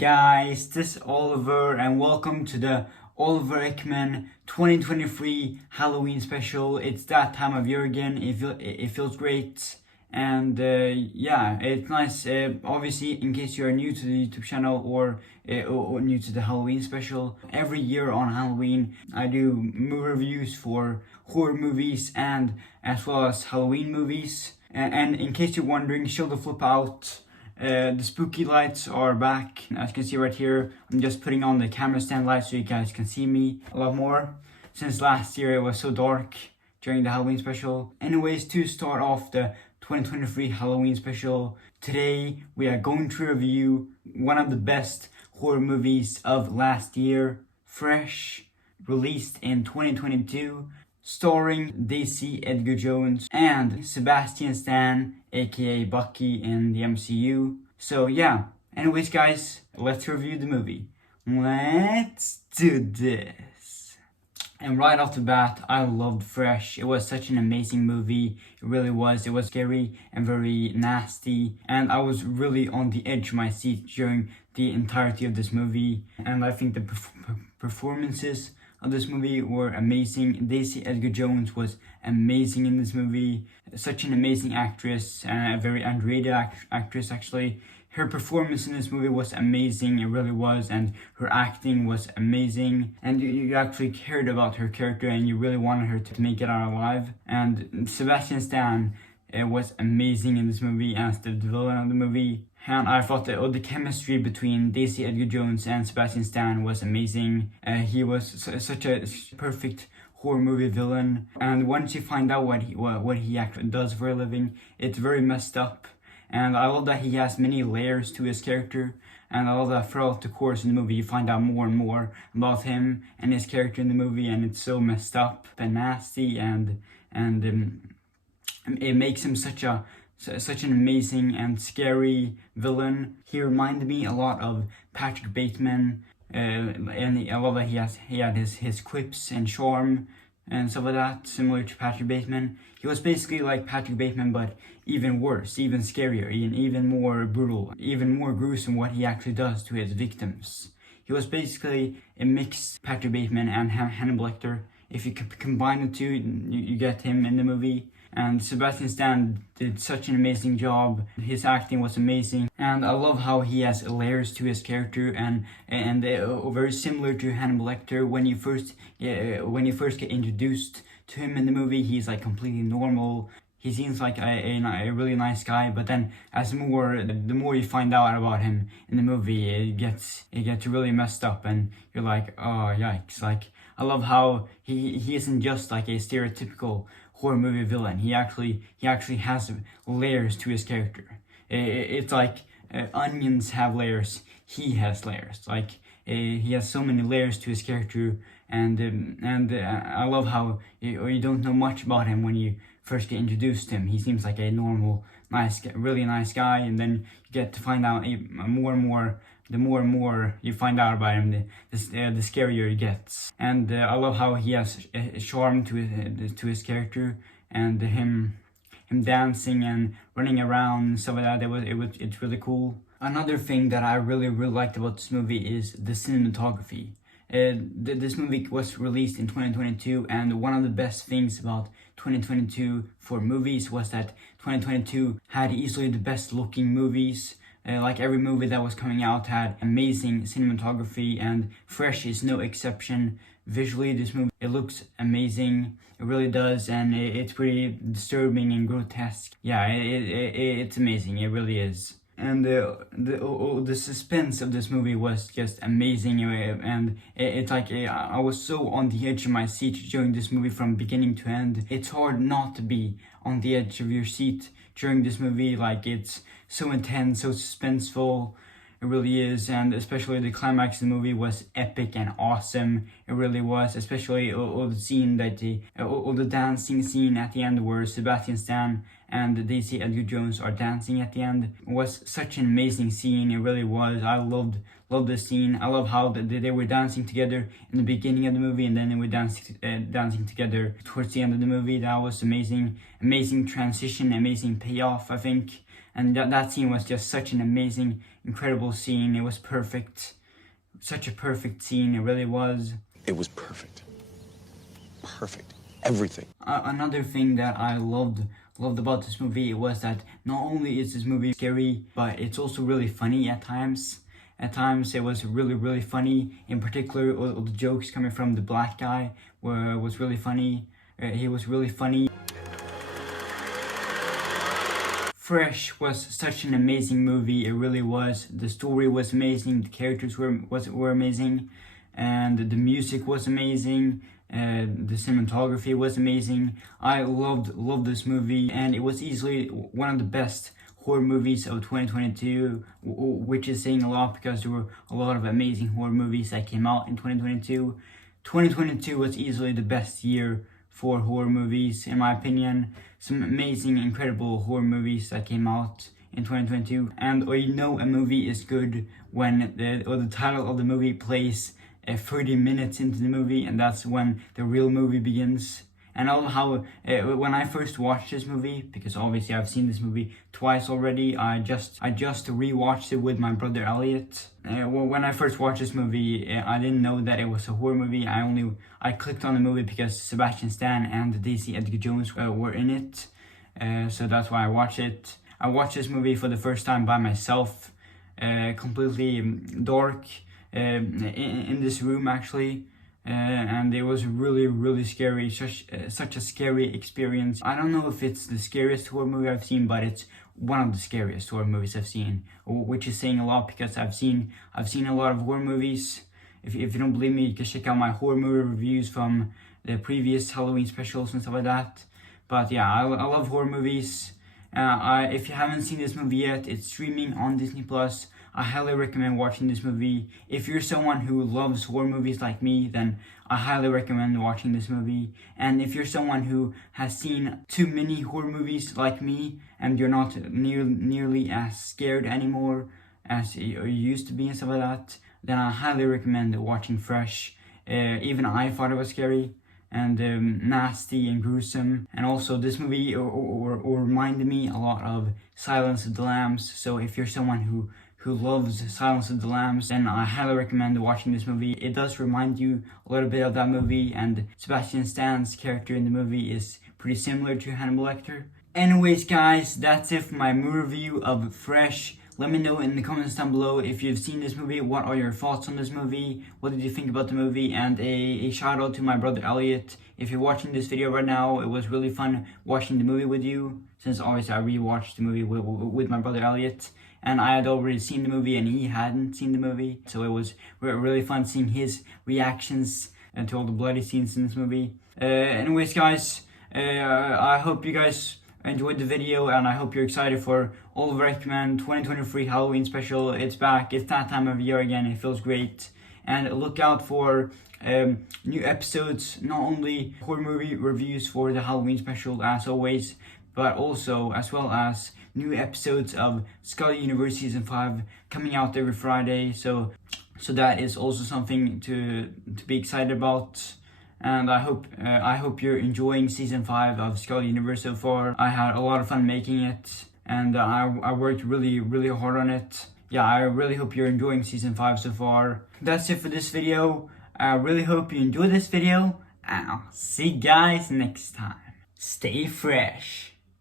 guys, this is Oliver and welcome to the Oliver Ekman 2023 Halloween special. It's that time of year again. It feels great, and yeah, it's nice. Obviously, in case you are new to the YouTube channel or new to the Halloween special, every year on Halloween I do movie reviews for horror movies and as well as Halloween movies. And in case you're wondering, show the flip out. The spooky lights are back. As you can see right here, I'm just putting on the camera stand light so you guys can see me a lot more. Since last year it was so dark during the Halloween special. Anyways, to start off the 2023 Halloween special, today we are going to review one of the best horror movies of last year, Fresh, released in 2022. Starring Daisy Edgar Jones and Sebastian Stan, aka Bucky in the MCU. So yeah, anyways guys, let's review the movie. Let's do this. And right off the bat, I loved Fresh. It was such an amazing movie. It really was. It was scary and very nasty. And I was really on the edge of my seat during the entirety of this movie. And I think the performances of this movie were amazing. Daisy Edgar Jones was amazing in this movie. Such an amazing actress, and a very underrated actress actually. Her performance in this movie was amazing, it really was, and her acting was amazing. And you actually cared about her character and you really wanted her to make it out alive. And Sebastian Stan was amazing in this movie as the villain of the movie. And I thought that the chemistry between Daisy Edgar Jones and Sebastian Stan was amazing. He was such a perfect horror movie villain. And once you find out what he actually does for a living, it's very messed up. And I love that he has many layers to his character. And I love that throughout the course in the movie, you find out more and more about him and his character in the movie. And it's so messed up and nasty, and it makes him such an amazing and scary villain. He reminded me a lot of Patrick Bateman, and I love that he had his quips and charm and stuff like that, similar to Patrick Bateman. He was basically like Patrick Bateman, but even worse, even scarier, even more brutal, even more gruesome what he actually does to his victims. He was basically a mixed Patrick Bateman and Hannibal Lecter. If you combine the two, you get him in the movie. And Sebastian Stan did such an amazing job. His acting was amazing, and I love how he has layers to his character, and very similar to Hannibal Lecter. When you first get introduced to him in the movie, he's like completely normal. He seems like a really nice guy, but then the more you find out about him in the movie, it gets really messed up, and you're like, oh yikes! Like, I love how he isn't just like a stereotypical horror movie villain. He actually has layers to his character. It's like onions have layers. He has layers. Like he has so many layers to his character, and I love how you don't know much about him when you first get introduced to him. He seems like a normal, really nice guy, and then you get to find out more and more. The more and more you find out about him, the scarier it gets. And I love how he has a charm to his character, and him dancing and running around and stuff like that. It's really cool. Another thing that I really liked about this movie is the cinematography. This movie was released in 2022, and one of the best things about 2022 for movies was that 2022 had easily the best looking movies. Like every movie that was coming out had amazing cinematography, and Fresh is no exception. Visually, this movie, it looks amazing. It really does, and it's pretty disturbing and grotesque. Yeah, it's amazing. It really is. And the suspense of this movie was just amazing, and it's like I was so on the edge of my seat during this movie from beginning to end. It's hard not to be on the edge of your seat during this movie. Like, it's so intense, so suspenseful. It really is, and especially the climax of the movie was epic and awesome. It really was, especially all the dancing scene at the end where Sebastian Stan and Daisy Edgar Jones are dancing at the end. It was such an amazing scene. It really was. I loved this scene. I love how they were dancing together in the beginning of the movie, and then they were dancing together towards the end of the movie. That was amazing. Amazing transition, amazing payoff, I think. And that scene was just such an amazing incredible scene. It was perfect. Such a perfect scene, it really was. It was perfect. Perfect. Everything. Another thing that I loved about this movie was that not only is this movie scary, but it's also really funny at times. At times it was really funny. In particular, all the jokes coming from the black guy was really funny. He was really funny. Fresh was such an amazing movie. It really was. The story was amazing. The characters were amazing, and the music was amazing. The cinematography was amazing. I loved this movie, and it was easily one of the best horror movies of 2022, which is saying a lot because there were a lot of amazing horror movies that came out in 2022. 2022 was easily the best year for horror movies, in my opinion. Some amazing, incredible horror movies that came out in 2022. And you know a movie is good when the title of the movie plays 30 minutes into the movie, and that's when the real movie begins. And I love how when I first watched this movie, because obviously I've seen this movie twice already, I just rewatched it with my brother Elliot. When I first watched this movie, I didn't know that it was a horror movie. I clicked on the movie because Sebastian Stan and Daisy Edgar Jones were in it, so that's why I watched it. I watched this movie for the first time by myself, completely dark, in this room actually. And it was really scary. Such a scary experience. I don't know if it's the scariest horror movie I've seen, but it's one of the scariest horror movies I've seen, which is saying a lot because I've seen a lot of horror movies. If you don't believe me, you can check out my horror movie reviews from the previous Halloween specials and stuff like that. But yeah, I love horror movies. If you haven't seen this movie yet, it's streaming on Disney Plus. I highly recommend watching this movie. If you're someone who loves horror movies like me, then I highly recommend watching this movie. And if you're someone who has seen too many horror movies like me, and you're not nearly as scared anymore as you used to be and stuff like that, then I highly recommend watching Fresh. Even I thought it was scary and nasty and gruesome. And also this movie reminded me a lot of Silence of the Lambs. So if you're someone who loves Silence of the Lambs, then I highly recommend watching this movie. It does remind you a little bit of that movie, and Sebastian Stan's character in the movie is pretty similar to Hannibal Lecter. Anyways guys, that's it for my movie review of Fresh. Let me know in the comments down below if you've seen this movie, what are your thoughts on this movie, what did you think about the movie, and a shout out to my brother Elliot. If you're watching this video right now, it was really fun watching the movie with you, since obviously I rewatched the movie with my brother Elliot, and I had already seen the movie and he hadn't seen the movie, so it was really fun seeing his reactions to all the bloody scenes in this movie. Anyways guys, I hope you guys enjoyed the video, and I hope you're excited for Oliver Ekman 2023 Halloween special. It's back. It's that time of year again. It feels great. And look out for new episodes, not only horror movie reviews for the Halloween special as always, but also as well as new episodes of Scully Universe Season 5 coming out every Friday. So that is also something to be excited about. And I hope you're enjoying Season 5 of Scully Universe so far. I had a lot of fun making it, and I worked really hard on it. Yeah, I really hope you're enjoying Season 5 so far. That's it for this video. I really hope you enjoyed this video, and I'll see you guys next time. Stay fresh.